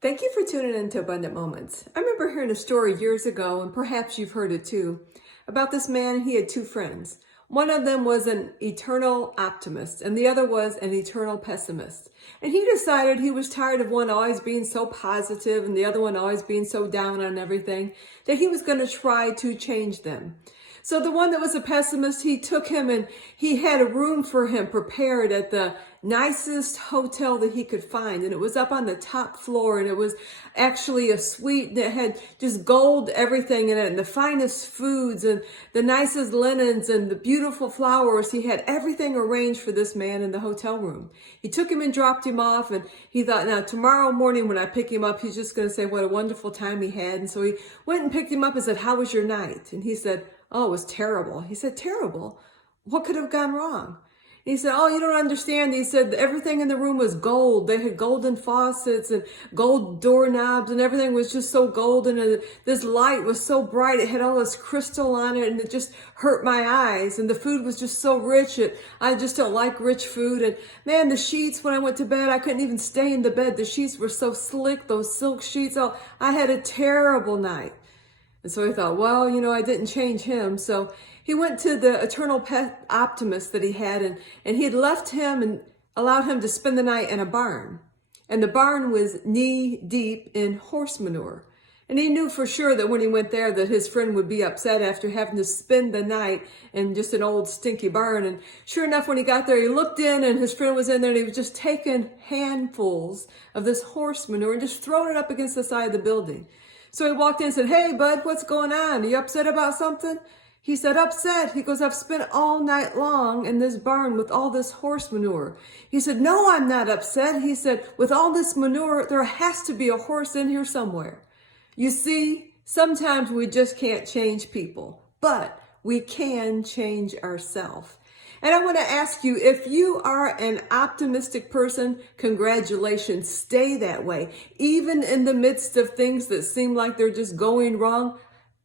Thank you for tuning in to Abundant Moments. I remember hearing a story years ago, and perhaps you've heard it too, about this man. He had two friends. One of them was an eternal optimist, and the other was an eternal pessimist. And he decided he was tired of one always being so positive and the other one always being so down on everything, that he was going to try to change them. So the one that was a pessimist, he took him and he had a room for him prepared at the nicest hotel that he could find. And it was up on the top floor, and it was actually a suite that had just gold everything in it, and the finest foods and the nicest linens and the beautiful flowers. He had everything arranged for this man in the hotel room. He took him and dropped him off, and he thought, now tomorrow morning when I pick him up, he's just going to say what a wonderful time he had. And so he went and picked him up and said, "How was your night?" And he said, "Oh, it was terrible." He said, "Terrible? What could have gone wrong?" He said, "Oh, you don't understand." He said everything in the room was gold. They had golden faucets and gold doorknobs, and everything was just so golden. And this light was so bright. It had all this crystal on it, and it just hurt my eyes. And the food was just so rich. I just don't like rich food. And man, the sheets, when I went to bed, I couldn't even stay in the bed. The sheets were so slick, those silk sheets. Oh, I had a terrible night. And so he thought, well, I didn't change him. So he went to the eternal optimist that he had, and he had left him and allowed him to spend the night in a barn. And the barn was knee deep in horse manure. And he knew for sure that when he went there that his friend would be upset after having to spend the night in just an old stinky barn. And sure enough, when he got there, he looked in and his friend was in there, and he was just taking handfuls of this horse manure and just throwing it up against the side of the building. So he walked in and said, "Hey, bud, what's going on? Are you upset about something?" He said, "Upset." He goes, "I've spent all night long in this barn with all this horse manure." He said, "No, I'm not upset." He said, "With all this manure, there has to be a horse in here somewhere." You see, sometimes we just can't change people, but we can change ourselves. And I want to ask you, if you are an optimistic person, congratulations, stay that way. Even in the midst of things that seem like they're just going wrong,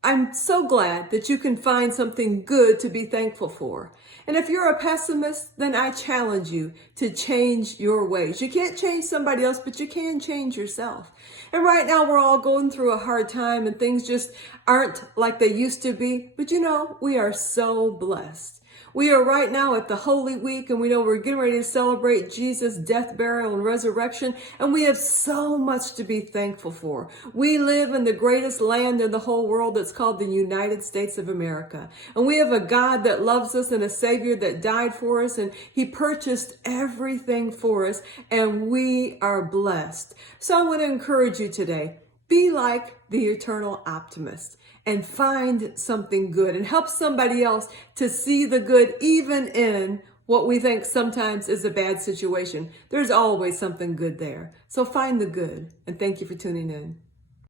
I'm so glad that you can find something good to be thankful for. And if you're a pessimist, then I challenge you to change your ways. You can't change somebody else, but you can change yourself. And right now we're all going through a hard time and things just aren't like they used to be. But we are so blessed. We are right now at the Holy Week, and we know we're getting ready to celebrate Jesus' death, burial, and resurrection, and we have so much to be thankful for. We live in the greatest land in the whole world that's called the United States of America, and we have a God that loves us and a Savior that died for us, and He purchased everything for us, and we are blessed. So I want to encourage you today. Be like the eternal optimist and find something good and help somebody else to see the good even in what we think sometimes is a bad situation. There's always something good there. So find the good, and thank you for tuning in.